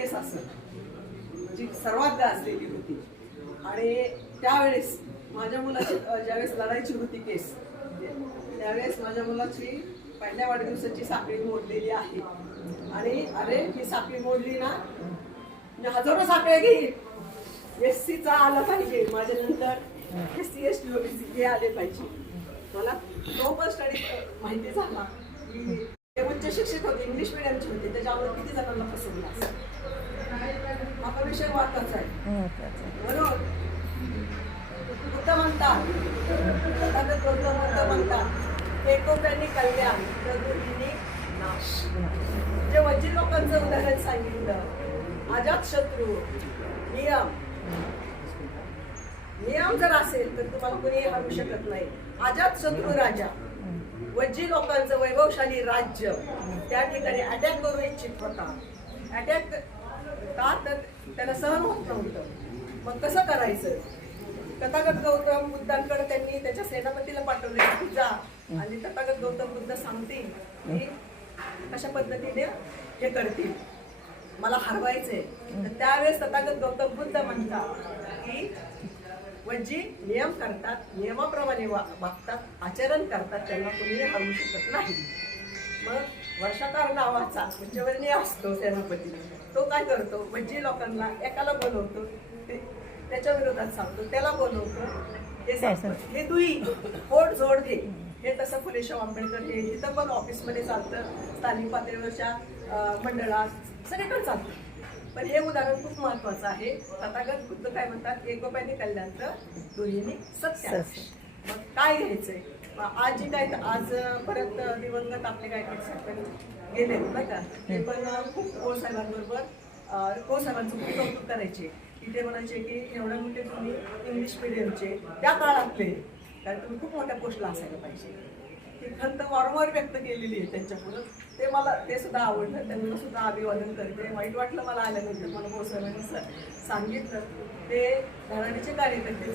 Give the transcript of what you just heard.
केस असेल जी सर्वात गाजलेली होती. आणि त्यावेळेस माझ्या मुलाची ज्यावेळेस लढायची होती केस, त्यावेळेस माझ्या मुलाची पहिल्या वाढदिवसाची साखळी मोडलेली आहे. आणि अरे ही साखळी मोडली ना, मी हजारो साखळ्या घेईन. एससीचा आलं पाहिजे माझ्या नंतर, एससी एसटी ओबीसी हे आले पाहिजे. मला तो पण स्टडी माहिती झाला की ते उच्च शिक्षित होते, इंग्लिश मिडियमचे होते, त्याच्यामुळे किती जणांना फसवलं असेल. हा विषय वाटच आहे. म्हणून बुद्ध म्हणतात, बुद्ध म्हणतात, एकोप्याने कल्याण तर दुर्गीने नाश. जे वजीर लोकांचं उदाहरण सांगितलं, अजात शत्रू नियम जर असेल तर तुम्हाला कोणी हरू शकत नाही. अजात शत्रू राजा, वज्जी लोकांचं वैभवशाली राज्य त्या ठिकाणी अटॅक करू इच्छित होता. अटॅक का तर त्याला सहन होत नव्हतं. मग कसं करायचं? तथागत गौतम बुद्धांकडे त्यांनी त्याच्या सेनापतीला पाठवले की जा आणि तथागत गौतम बुद्ध सांगतील की कशा पद्धतीने हे करतील, मला हरवायचंय. तर त्यावेळेस तथागत गौतम बुद्ध म्हणतात की वज्जी नियम करतात, नियमाप्रमाणे वागतात, आचरण करतात, त्यांना कोणीही हरवू शकत नाही. मग वर्षाकार नावाचा उच्चवर्णीय असतो सेनापती, तो काय करतो, वज्जी लोकांना एकाला बोलवतो, त्याच्या विरोधात सांगतो, त्याला बोलवतो, हे दुई फोड जोड दे. हे तसं फुले शाहू आंबेडकर हे तिथं पण ऑफिसमध्ये चालतं, स्थानिक पातळीवरच्या मंडळात सगळीकडे चालतं. पण हे उदाहरण खूप महत्वाचं आहे. तथागत बुद्ध काय म्हणतात, एकोप्याने कल्याणचं दुहेरी सत्य. मग काय घ्यायचंय? आज जी काय आज परत दिवंगत आपले गायकवाड साहेब गेले नाही का, ते पण खूप कोसाहेबांबरोबर कोसाहेबांचं खूप कौतुक करायचे की ते म्हणायचे की एवढ्या मोठे तुम्ही इंग्लिश मिडियमचे त्या काळातले, कारण तुम्ही खूप मोठ्या पोस्टला असायला पाहिजे. ती खंत वारंवार व्यक्त केलेली आहे त्यांच्यापुढं. ते मला ते सुद्धा आवडलं, त्यांना सुद्धा अभिवादन करते. वाईट वाटलं मला आल्यानंतर, मला कोसाहेबांनी सांगितलं ते घराण्याचे कार्यकर्ते